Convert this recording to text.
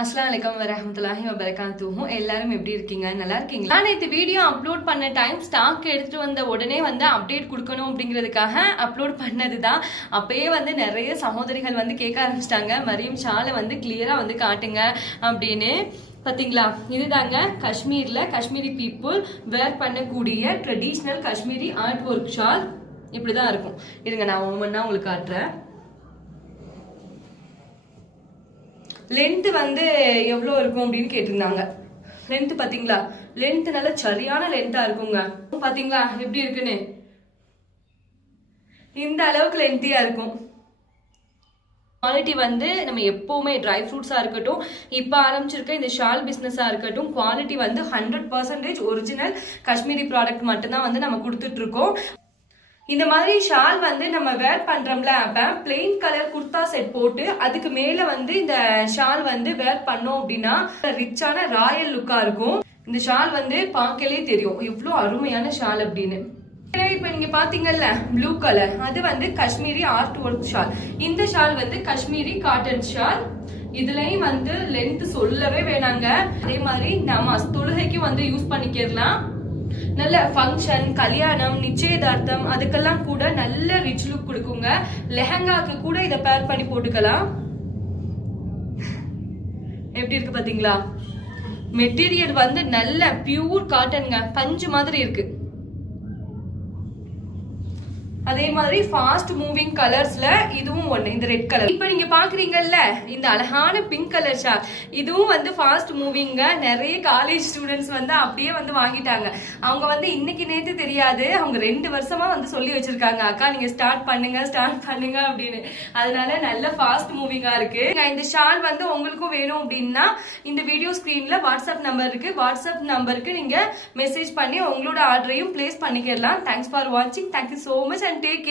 அஸ்ஸலாமு அலைக்கும் வரஹ்மத்துல்லாஹி வபரகாத்துஹு. எல்லாரும் எப்படி இருக்கீங்க? நல்லா இருக்கீங்களா? நான் இந்த வீடியோ அப்லோட் பண்ண டைம் ஸ்டாக் எடுத்துட்டு வந்த உடனே அப்டேட் கொடுக்கணும் அப்படிங்கிறதுக்காக அப்லோட் பண்ணதுதான். அப்பயே நிறைய சகோதரிகள் கேட்க ஆரம்பிச்சிட்டாங்க, மரியம் ஷாலை கிளியரா காட்டுங்க அப்படின்னு. பாத்தீங்களா, இதுதாங்க காஷ்மீர்ல காஷ்மீரி பீப்புள் வேர் பண்ணக்கூடிய traditional Kashmiri art work shawl. இப்படிதான் இருக்கும். இருங்க, நான் ஒவ்வொன்னா உங்களுக்கு காட்டுறேன். லென்த் எவ்வளோ இருக்கும் அப்படின்னு கேட்டிருந்தாங்க. லென்த் பாத்தீங்களா, லென்த் நல்ல சரியான லென்த்தா இருக்குங்க. பாத்தீங்களா எப்படி இருக்குன்னு, இந்த அளவுக்கு லென்த்தியா இருக்கும். குவாலிட்டி நம்ம எப்பவுமே ட்ரை ஃப்ரூட்ஸா இருக்கட்டும், இப்ப ஆரம்பிச்சிருக்க இந்த ஷால் பிசினஸா இருக்கட்டும், குவாலிட்டி 100% ஒரிஜினல் காஷ்மீரி ப்ராடக்ட் மட்டும்தான் நம்ம கொடுத்துட்டு இருக்கோம். இந்த மாதிரி ஷால் நம்ம வேர் பண்றோம்ல, அப்ப பிளெயின் கலர் குர்தா செட் போட்டு அதுக்கு மேல இந்த ஷால் வேர் பண்ணோம் அப்படின்னா ரிச்சான ராயல் லுக்கா இருக்கும். இந்த ஷால் பார்க்கலே தெரியும் எவ்வளவு அருமையான ஷால் அப்படின்னு. இப்ப நீங்க பாத்தீங்கல்ல ப்ளூ கலர், அது காஷ்மீரி ஆர்ட் ஒர்க் ஷால். இந்த ஷால் காஷ்மீரி காட்டன் ஷால். இதுலயும் லென்த் சொல்லவே வேணாங்க. அதே மாதிரி நம்ம தொழுகைக்கு யூஸ் பண்ணிக்கலாம். நல்ல ஃபங்க்ஷன், கல்யாணம், நிச்சயதார்த்தம் அதுக்கெல்லாம் கூட நல்ல ரிச் லுக் கொடுக்குங்க. லெஹங்காக்கு கூட இதை பேர் பண்ணி போட்டுக்கலாம். எப்படி இருக்கு பாத்தீங்களா? மெட்டீரியல் நல்ல பியூர் காட்டனுங்க, பஞ்சு மாதிரி இருக்கு. அதே மாதிரி ஃபாஸ்ட் மூவிங் கலர்ஸ்ல இதுவும் ஒண்ணு, இந்த ரெட் கலர். இப்ப நீங்க பாக்குறீங்கல்ல இந்த அழகான பிங்க் கலர் ஷால், இதுவும் ஃபாஸ்ட் மூவிங்க. நிறைய காலேஜ் ஸ்டூடெண்ட்ஸ் அப்படியே வாங்கிட்டாங்க. அவங்க இன்னைக்கு நேத்து தெரியாது, அவங்க 2 வருஷமா சொல்லி வச்சிருக்காங்க, அக்கா நீங்க ஸ்டார்ட் பண்ணுங்க அப்படின்னு. அதனால நல்ல ஃபாஸ்ட் மூவிங்கா இருக்கு. இந்த ஷால் உங்களுக்கும் வேணும் அப்படின்னா இந்த வீடியோ ஸ்கிரீன்ல வாட்ஸ்அப் நம்பர் இருக்கு. வாட்ஸ்அப் நம்பருக்கு நீங்க மெசேஜ் பண்ணி உங்களோட ஆர்டரையும் பிளேஸ் பண்ணிக்கலாம். தேங்க்ஸ் ஃபார் வாட்சிங். Thank you so much and take care.